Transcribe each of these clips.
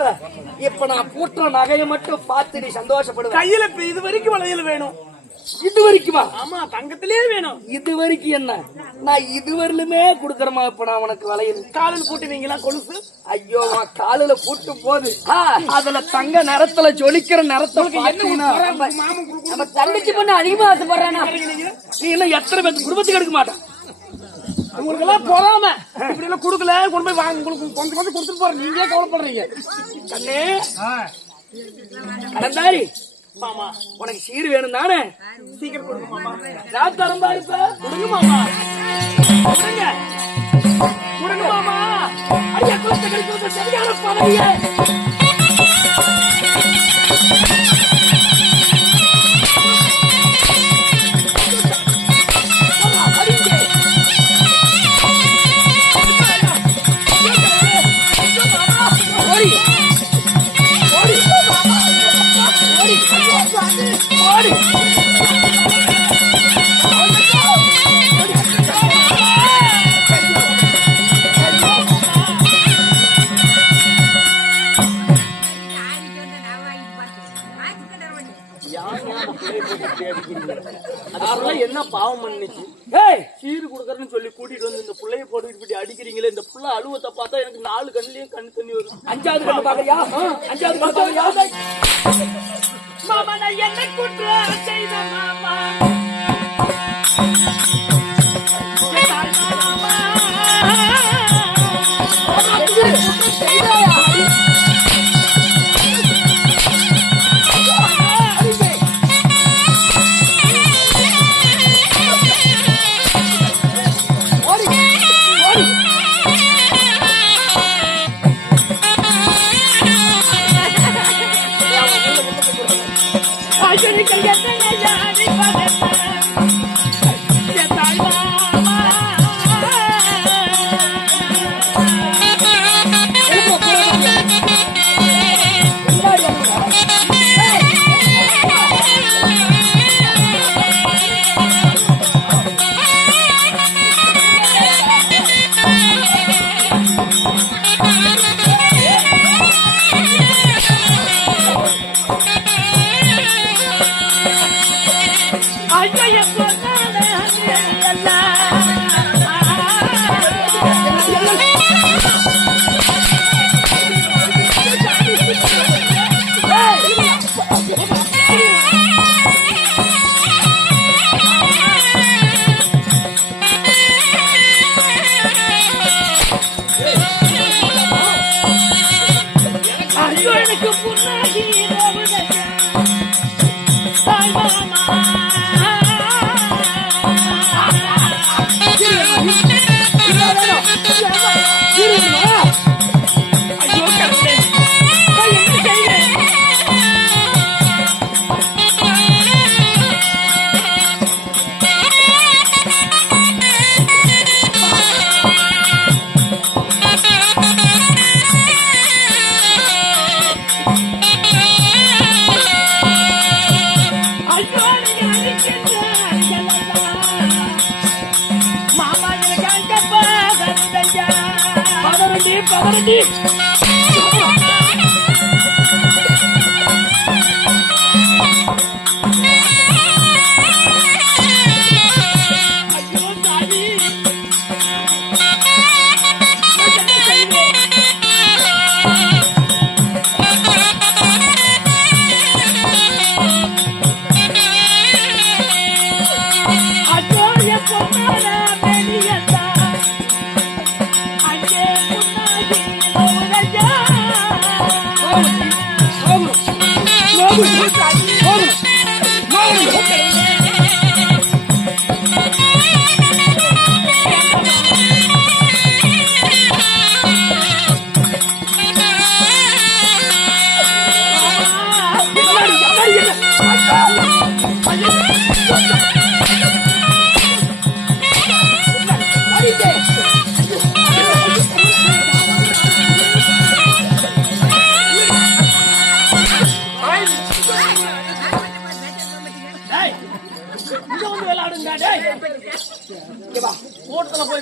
நேரத்துல இப்ப நான் கூட்டுற நகையை மட்டும் பார்த்து நீ சந்தோஷப்படுவ. கையில இது வரைக்கும் வளையல் வேணும். இது வரைக்குமா? ஆமா, தங்கத்திலே வேணும். இது வரைக்கும் என்ன? நான் இதுவரையிலுமே குடுக்கறமா? இப்ப நான் உனக்கு வளையல் காலில் பூட்டுவீங்களா கொலுசு? ஐயோ, காலில பூட்டு போது அதுல தங்க நிறத்துல ஜொலிக்கிற நிறத்தை நம்ம தங்கச்சி பொண்ணு அதிகமா ஆசைப்படுறானா? நீ இன்னும் எத்தனை பேருக்கு குடும்பத்துக்கு எடுக்க மாட்டான். உங்களுக்கு எல்லாம் போறாம இப்படி எல்லாம் குடுக்கல, கொண்டு போய் வாங்க, உங்களுக்கு கொஞ்சம் கொஞ்சம் கொடுத்துட்டு போறேன். நீங்களே கவலைப்படுறீங்க. கண்ணே கடந்தாரி, மாமா உனக்கு சீர் வேணும் தானே? சீக்கிரம் கொடுங்க மாமா. நான் தரம்பா இருப்ப. கொடுங்க மாமா, கொடுங்க கொடுங்க மாமா. ஐயா, குலத்தை கழித்து சரியான பதவியே. என்ன பாவம் பண்ணிச்சு? சீரு குடுக்கறன்னு சொல்லி கூட்டிட்டு வந்து இந்த புள்ளைய போட்டுக்கிட்டு அடிக்கிறீங்களே. இந்த புள்ள அழுவத்தை பார்த்தா எனக்கு 4 கண்ணிலயும் கண்ணு தண்ணி வரும். 5வது கண்ணு பாக்கறியா? 5வது கண்ணு பாக்கறியா? மாமா, நான் என்ன குற்றம் செய்த மாமா?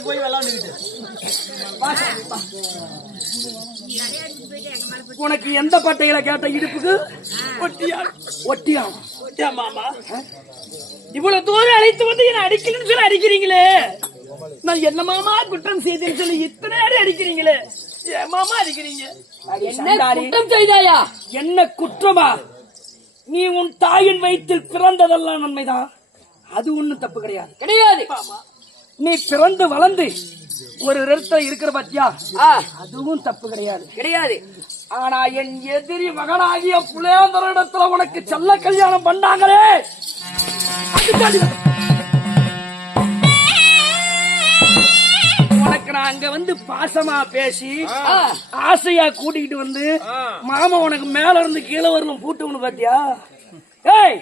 போய் விளையாண்டுக்கிட்டு உனக்கு எந்த பட்டையில கேட்ட இடுப்புக்கு ஒட்டியா ஒட்டியா ஒட்டியா மாமா இவ்வளவு தூரம் அழைத்து வந்து என்ன அடிக்கணும்னு சொல்லி அடிக்கிறீங்களே நான் என்ன மாமா குற்றம் செய்தேன்னு சொல்லி இத்தனை அடி அடிக்கிறீங்களே ஏன் மாமா அடிக்கிறீங்க என்ன குற்றம் செய்தாயா? என்ன குற்றமா? நீ உன் தாயின் வயிற்றில் பிறந்ததெல்லாம் நன்மைதான், அது ஒண்ணும் தப்பு கிடையாது. கிடையாது. நீ பிறந்து வளர்ந்து ஒரு இடத்துல இருக்கிற பத்தியா, ஆ, அதுவும் தப்பு கிடையாது. கிடையாது. ஆனா என் எதிரி மகனாகிய புலேந்தர இடத்துல உனக்கு செல்ல கல்யாணம் பண்ணாங்களே, அதுதான் உனக்கு நான் அங்க வந்து பாசமா பேசி ஆசையா கூட்டிக்கிட்டு வந்து மாமா உனக்கு மேல இருந்து கீழே வரணும் பூட்டுவனு பாத்தியா? ஏய்,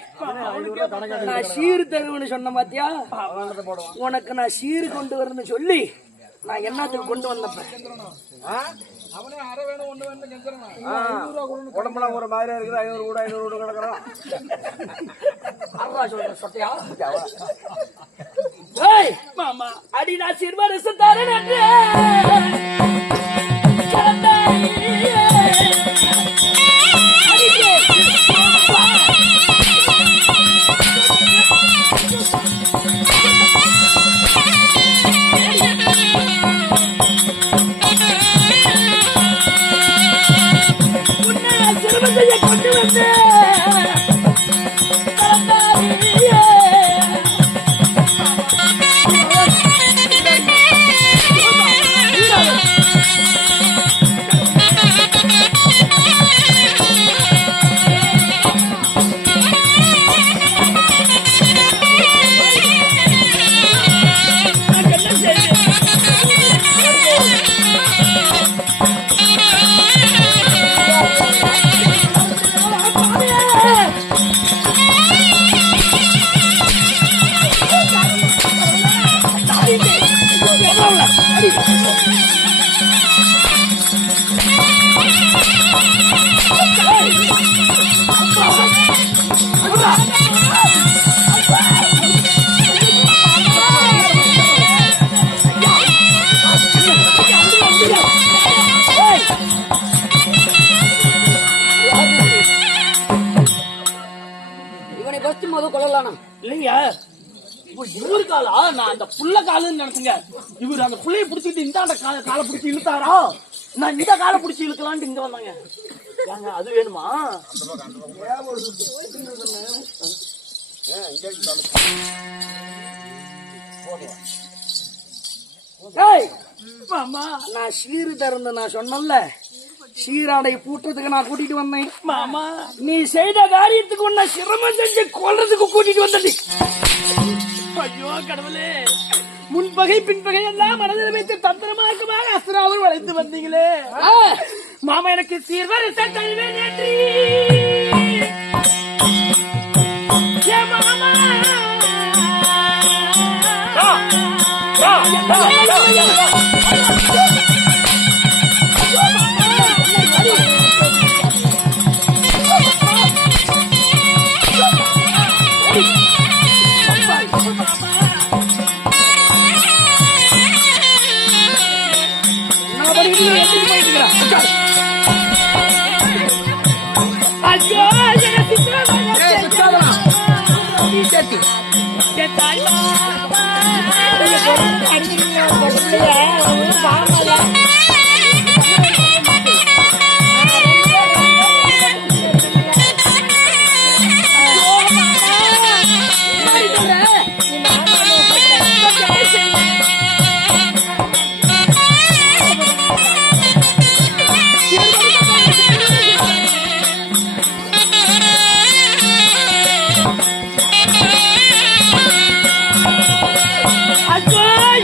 நான் சீரு தருவேன்னு சொன்ன பாத்தியா? உனக்கு நான் சீரு கொண்டு வரணும்னு சொல்லி நான் என்னத்துக்கு கொண்டு வந்தப்ப உடம்புல ஒரு மாதிரியா இருக்குது. 500 கூட 500 கூட கிடக்குறான். மாமா அடி நான் சிறுவரசு தரேன் கொண்டு வந்து இவனை பஸ்ட் மொதல் கொள்ளலானா? இல்லைங்க, இவரு காலா நான் அந்த புள்ள காலுன்னு நினைச்சுங்க. இவரு அந்த புள்ளைய பிடிச்சிட்டு இந்த காலை பிடிச்சி இழுத்தாரா, நான் இந்த காலை பிடிச்சி இழுக்கலான்ட்டு இங்க வந்தாங்க. ஏங்க அது வேணுமா? மாமா நான் சீரு தருந்து நான் சொன்னல, சீராடை பூட்டுறதுக்கு நான் கூட்டிட்டு வந்தேன். மாமா நீ செய்த காரியத்துக்கு உன்னை சிரமம் செஞ்சு கொல்றதுக்கு கூட்டிட்டு வந்தடி. ஐயோ கடவுளே, முன்பகை பின்பகை எல்லாம் மனதில் வைத்து தந்திரமாக்கமாக அசுராவில் வளைத்து வந்தீங்களே. மாமா எனக்கு சீர்வரிசை தருவேன் நேற்றி. ஏ மாமா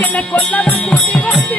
என்ன கொல்லாத கூட்டி வந்து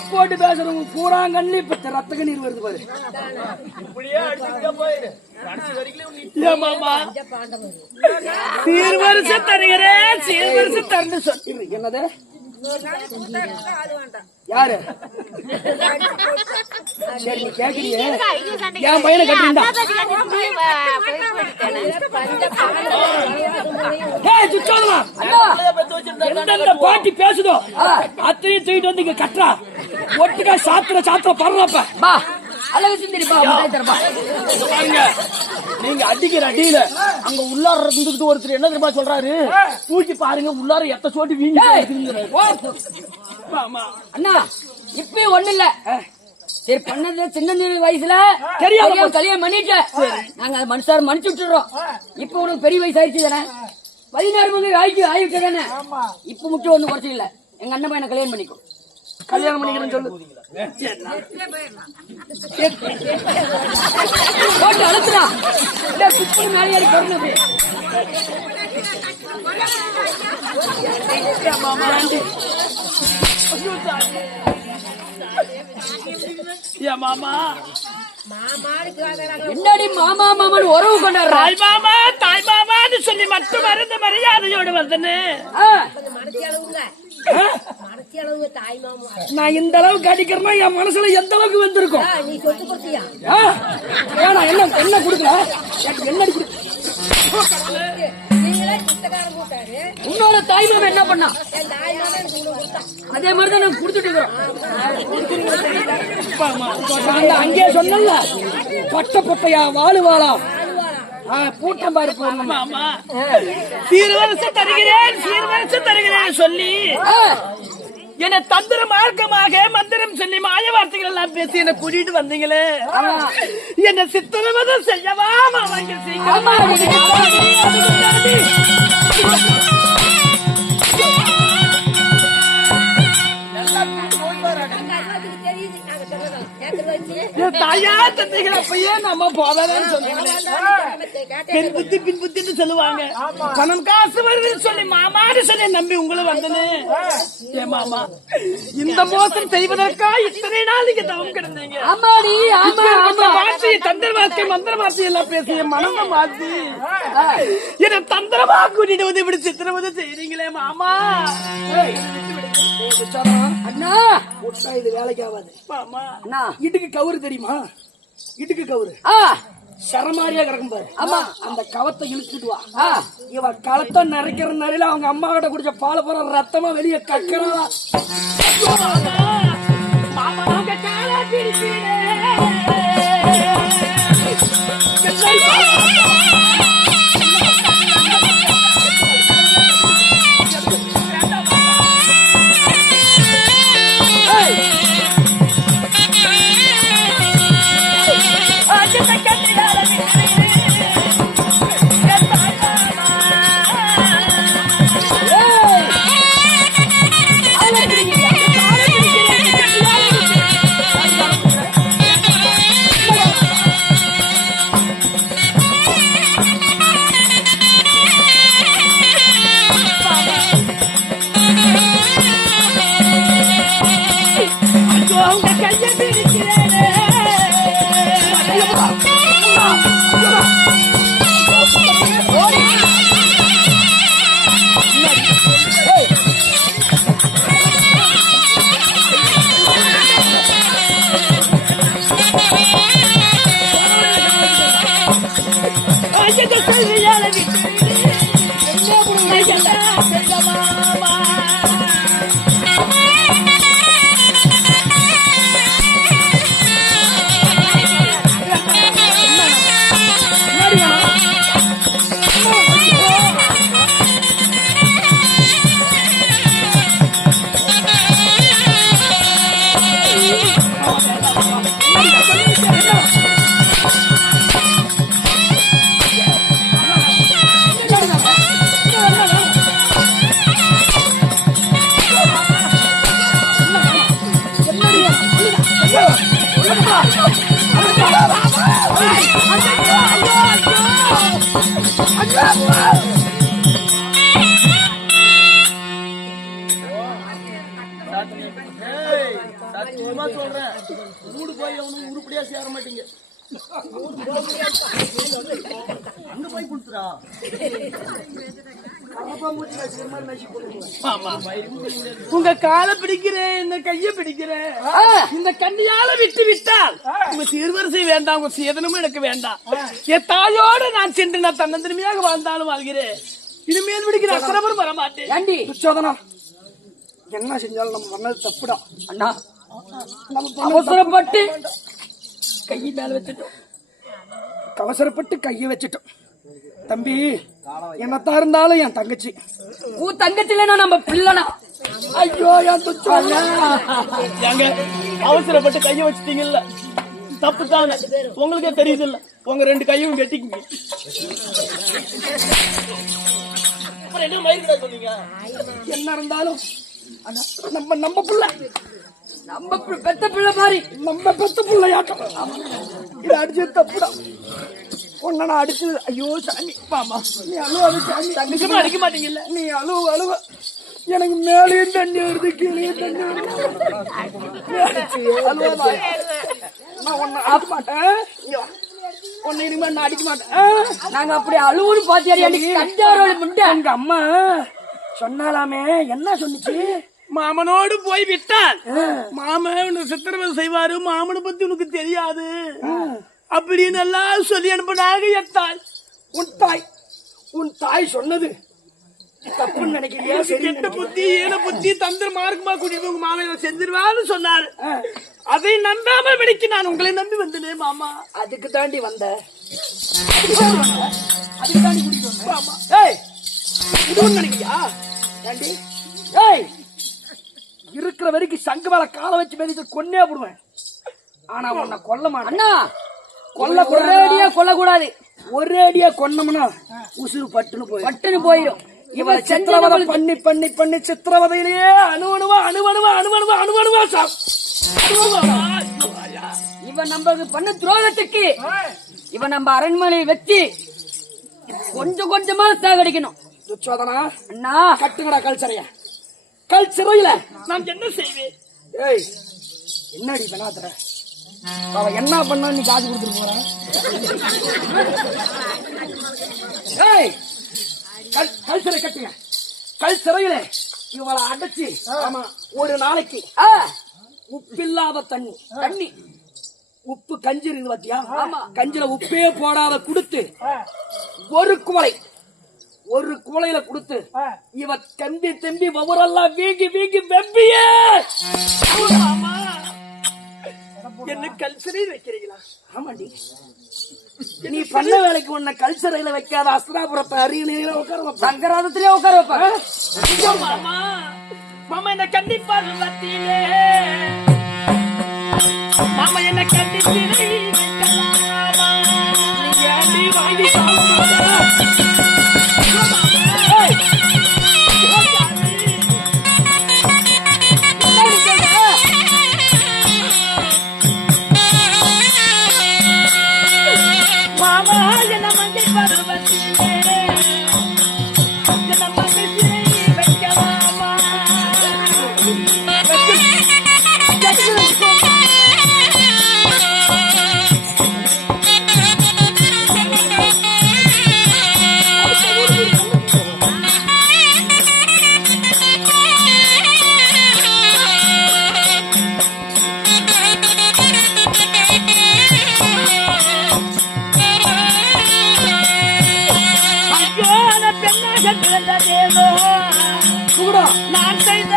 சப்போர்ட் பேசுறவங்க பூரா கண்ணு இப்ப ரத்த கண்ணீர் வருது பாரு. மாமா சீர்வரிசை தருகிறேன் சீர்வரிசை தரணும் சொல்லி என்னது யாரு சரி நீ கேக்குறியே என் பையனை கட்டுறா எந்தெந்த பாட்டி பேசுதோ அத்தனையும் தூக்கிட்டு வந்து இங்க கட்டுறா ஒட்டுக்கா சாத்திர படுறப்ப பா அழகு சுந்தரிப்பா தரப்பா பாருங்க நீங்க அடிக்கிற அடியில அங்க உள்ளார இருந்துகிட்டு ஒருத்தர் என்ன தெரியுமா சொல்றாரு தூக்கி பாருங்க உள்ளார எத்த சோட்டு வீங்க அண்ணா இப்பயும் ஒண்ணு இல்ல சரி பண்ணது சின்ன வயசுல தெரியாம கல்யாணம் பண்ணிட்டு நாங்க அது மனுஷார மன்னிச்சு விட்டுறோம். இப்ப உனக்கு பெரிய வயசு ஆயிடுச்சு தானே 16 மணி ஆயிட்டு தானே இப்ப முக்கியம் ஒண்ணு குறைச்சு இல்ல எங்க அண்ணன் பையனை கல்யாணம் பண்ணிக்கோ. கல்யாணம் பண்ணிக்கிறேன்னு சொல்லு போட்டு அழுத்துறா குப்பை மேலே ஏறி போடணும் அப்படியே மாமா என்னடி மாமா மாமான்னு உறவு கொண்டாடுற தாய் மாமான்னு சொல்லி மட்டும் மருந்து மரியாதையோடு வந்தனே. நான் இந்த அளவுக்கு அடிக்கிறேன்னா என் மனசுல எந்த அளவுக்கு வந்திருக்கும். என்ன குடுக்கல என்ன உன்னோட தாய் மாமா என்ன பண்ணா அதே மாதிரிதான் நான் கொடுத்துட்டு இருக்கிறோம். அங்கே சொன்னல பொட்ட பொட்டையா வாழுவாளா கூட்டம் பாரு மாமா சீர்வரிசை தருகிறேன் சொல்லி என்ன தந்திர மார்க்கமாக மந்திரம் சொல்லி மாய வார்த்தைகள் எல்லாம் பேசி என்ன கூட்டிட்டு வந்தீங்களே என்ன சித்திரவதம் செய்யவா மாமாங்க தாயா தந்தைகள் அப்பயே நம்ம போதான்னு சொன்னீங்களே பின் புத்தின்னு சொல்லுவாங்க. பணம் காசு வருதுன்னு சொல்லி மாமான்னு சொல்லி நம்பி உங்களை வந்தனே. ஏ மாமா இந்த மோசம் செய்வதற்கா இத்தனை நாள் நீங்க தவம் கிடந்தீங்க. மாற்றி தந்திர வார்த்தை மந்திர வார்த்தை எல்லாம் பேசிய மனதை மாற்றி என்ன தந்திரமா கூட்டிட்டு வந்து இப்படி சித்திரவதை செய்றீங்களே மாமா. அண்ணா இது வேலைக்கு ஆகாது மாமா. இடுக்கு கவுரு தெரியுமா? இடுக்கு கவுரு சரமாரியா கிடக்கும் பாரு. ஆமா அந்த கவத்தை இழுத்துட்டு வா. இவ களத்தை நிறைக்கிற நிறையில அவங்க அம்மா கிட்ட குடிச்ச பால போற ரத்தமா வெளியே கக்கறா. மாட்டீங்க. ஆமா. உங்க காலை பிடிக்கிறேன், இந்த கைய பிடிக்கிறேன். இந்த கண்ணியால விட்டு விட்டால் உங்க சீர்வரிசை வேண்டாம், உங்க சேதனமும் எனக்கு வேண்டாம். என் தாயோடு நான் சென்று நான் தன்னந்தனிமையாக வாழ்ந்தாலும் வாழ்கிறேன். இனிமேல் பிடிக்கிற அக்கறவரும் வரமாட்டேன். ஏண்டி துச்சோதனா, என்ன செஞ்சாலும் நம்ம பண்ணது தப்புடா. அண்ணா, அவசரப்பட்டு கை மேல வச்சுட்டோம். அவசரப்பட்டு கையை வச்சுட்டோம். தம்பி, என்னத்தான் இருந்தாலும் என் தங்கச்சி. உன் தங்கச்சில நம்ம பிள்ளனா. ஐயோ, என் துச்சோதனா. ஏங்க அவசரப்பட்டு கைய வச்சுட்டீங்கல்ல, தப்பு தாங்க. உங்களுக்கே தெரியுது இல்ல, உங்க 2 கையும் கட்டிக்குங்க. அப்புறம் என்ன மயிர்கிட்ட சொன்னீங்க? என்ன இருந்தாலும் நம்ம நம்ம பிள்ளை, நம்ம பெத்த பிள்ளை மாதிரி, நம்ம பெத்த பிள்ளையாட்டம். இதை அடிச்சது தப்புடா. உன்ன நான் அடிச்சது, ஐயோ சாமி. பாமா, நீ அழுவாது சாமி. நிஜமா அடிக்க மாட்டீங்கல்ல? நீ அழுவ எனக்கு மேலேயும் தண்ணி வருது, கீழே தண்ணி வருது. அழுவாதா? நான் உன்னை அடிக்க மாட்டேன். உன்னை இனிமே நான் அடிக்க மாட்டேன். நாங்க அப்படி அழுவுன்னு பாத்தியாடி கஞ்சாரோட முண்டை. எங்க அம்மா சொன்னாலாமே, என்ன சொன்னிச்சு? மாமனோடு போய் விட்டால் மாமன் உனக்கு சித்திரவதை செய்வாரு, மாமனை பத்தி உனக்கு தெரியாது அப்படின்னு எல்லாம் சொல்லி அனுப்பினாங்க. எத்தாள் உன் தாய் சொன்னது தப்புன்னு நினைக்கிறியா? கெட்ட புத்தி, ஈன புத்தி, தந்திர மார்க்கமா கூட்டிட்டு உங்க மாமையில செஞ்சிருவான்னு சொன்னாரு. அதை நம்பாம விடைக்கு நான் உங்களை நம்பி வந்தனே மாமா. அதுக்கு தாண்டி வந்த, அதுக்கு தாண்டி கூட்டிட்டு வந்த. ஆமா. ஏய், இதுவும் நினைக்கிறியா? ஏண்டி? ஏய், இருக்கிற வரைக்கும் சங்கு மேல காலை வச்சு மேதிச்சு கொன்னே போடுவேன். ஆனா உன்னை கொல்ல மாட்டேன். அண்ணா, ஒரேடியா கொல்லக்கூடாது. ஒரேடியா கொன்னோம்னா உசுறு பட்டுன்னு போயிடும். இவளை சித்திரவதை பண்ணி பண்ணி பண்ணி சித்திரவதையிலேயே அணுவணுவா இவன் நம்ம பண்ண துரோகத்துக்கு இவன் நம்ம அரண்மனையை வச்சு கொஞ்சம் கொஞ்சமா சாகடிக்கணும். துச்சோதனா, அண்ணா, கட்டுங்கடா கல் சிறையில. நான் என்ன செய்வேன்? ஏய், என்னடி பண்ணாத்துற? அவ என்ன பண்ணா நீ காசு கொடுத்துட்டு போற? ஏய், கல் சிறை கட்டுங்க. கல் சிறையில இவளை அடைச்சு, ஆமா, ஒரு நாளைக்கு உப்பில்லாத தண்ணி, உப்பு கஞ்சி இருக்குது பாத்தியா? ஆமா, கஞ்சில உப்பே போடாத கொடுத்து ஒரு குவளையில கொடுத்து இவ கம்பி தம்பி ஒவ்வொரெல்லாம் வீங்கி வெம்பியே. என்ன கல்சரையில் வைக்கிறீங்களா? ஆமாண்டி, நீ பண்ண வேலைக்கு உன்னை கல்சரையில வைக்காத அஸ்திராபுரத்தை அரியணையில உட்கார சங்கராதத்திலே உட்கார வைப்பாங்க. மாமா, மாமா என்ன கண்டிப்பா வத்தியிலே, மாமா என்ன கண்டிப்பா வாங்கி மாமா என்ன மங்கை பருவத்திலே என்ன மங்கை வைக்கலாமா? நான் செய்த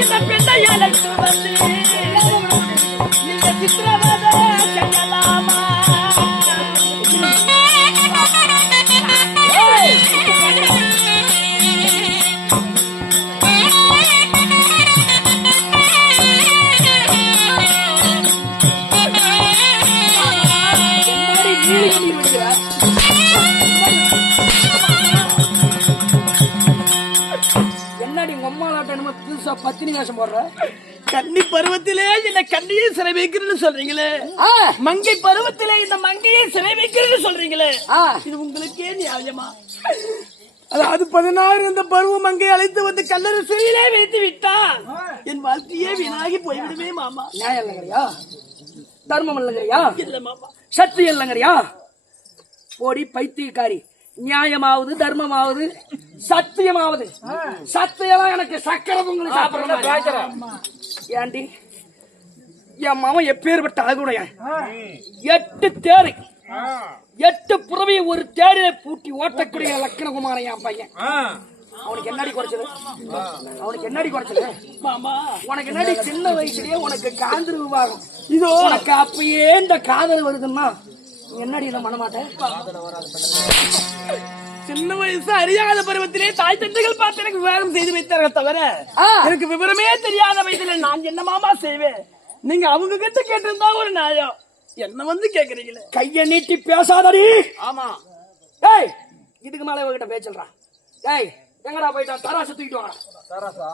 இந்த பெண்ணை அழைத்து வந்து இந்த சித்திரவதை செய்யலாமா? என்னடி உம்மாலாட்ட என்னமோ புதுசா பத்தினி வேஷம் போடுற? கன்னி பருவத்திலே இந்த கண்ணியை சிறை வைக்கிறேன்னு சொல்றீங்களே, ஆ, மங்கை பருவத்திலே இந்த மங்கையை சிறை வைக்கிறேன்னு சொல்றீங்களே, ஆ. இது உங்களுக்கே நியாயமா? அதாவது 16 இந்த பருவ மங்கை அழைத்து வந்து கல்லறை சிறையிலே வைத்து விட்டான் என் வாழ்க்கையே வீணாகி போய்விடுமே மாமா. நியாயம் இல்லைங்கறியா, தர்மம் இல்லைங்கறியா, இல்ல மாமா. சத்தியம் இல்லைங்கறியா? போடி பைத்தியக்காரி, நியாயமாவது தர்மமாவது சத்தியமாவது. சத்தியமா எனக்கு சக்கரை பொங்கல் சாப்பிடுறேன். ஏண்டி என் மாமன் எப்பேற்பட்ட அழகுடைய 8 தேரை 8 புறவையை ஒரு தேரையை பூட்டி ஓட்டக்கூடிய லக்கணகுமாரன் என் பையன். அவனுக்கு என்னடி குறைச்சது? அவனுக்கு என்னடி குறைச்சது? மாமா உனக்கு என்னடி சின்ன வயசுலயே உனக்கு காதல் விவாகம்? இதோ உனக்கு அப்பயே இந்த காதல் வருதுன்னா என்னடி இதை பண்ணமாட்டேன்? சின்ன வயசு அறியாத பருவத்திலே தாய் தந்தைகள் பார்த்து எனக்கு விவாகம் செய்து வைத்தார்கள் தவிர ஆ. எனக்கு விவரமே தெரியாத வயசுல நான் என்ன மாமா செய்வேன்? நீங்க அவங்க கிட்ட கேட்டிருந்தா ஒரு நியாயம், என்ன வந்து கேக்குறீங்களே? கைய நீட்டி பேசாதடி. ஆமா ஏய், இதுக்கு மேல இவகிட்ட பேச்சல்றா. ஏய், எங்கடா போயிட்டான்? தராசு தூக்கிட்டு வாங்க. தராசா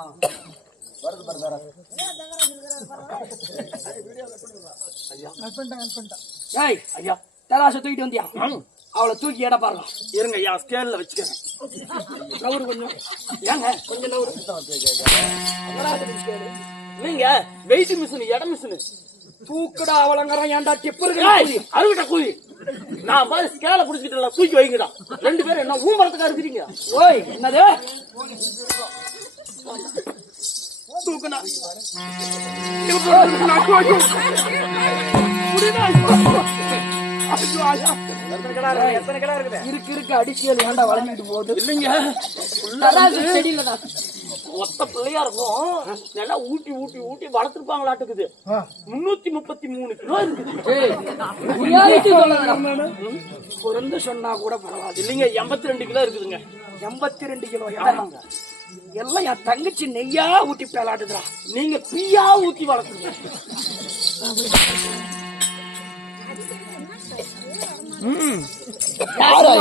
வருது பாரு தராசு. ஏய் ஐயா, தராசு தூக்கிட்டு வந்தியா? அவளை தூக்கி எடை பாருங்க. இருங்க ஐயா, ஸ்கேல்ல வச்சுக்கிறேன். நவுறு கொஞ்சம். ஏங்க கொஞ்சம் நவுறு. நீங்க வெயிட் மிஷின் இடம் மிஷின் தூக்குடா அவளங்கறான். ஏன்டா டிப்பு அறுவிட்ட கூலி நான் மாதிரி ஸ்கேல புடிச்சிட்டு தூக்கி வைங்கடா. 2 பேரும் என்ன ஊம்பரத்துக்கா இருக்கிறீங்க? ஓய், என்னது தூக்குனா எத்தனை கடை இருக்குது? இருக்கு அடிச்சியல் ஏன்டா வளைஞ்சிட்டு போகுது? இல்லைங்க, தராசு செடியில தான். ஒத்த பிள்ளையா இருக்கும், நல்லா ஊட்டி ஊட்டி ஊட்டி வளர்த்துருப்பாங்களாட்டுக்குது. 333 கிலோ இருக்குது. ஏய், reality சொல்லணும்டா. பிறந்து சொன்னா கூட பரவாயில்ல. இல்லைங்க, 82 கிலோ இருக்குதுங்க. 82 கிலோ எல்லாம் என் தங்கச்சி நெய்யா ஊட்டி பேலாட்டுதுடா. நீங்க பீயா ஊத்தி வளர்த்துருங்க. யாரா?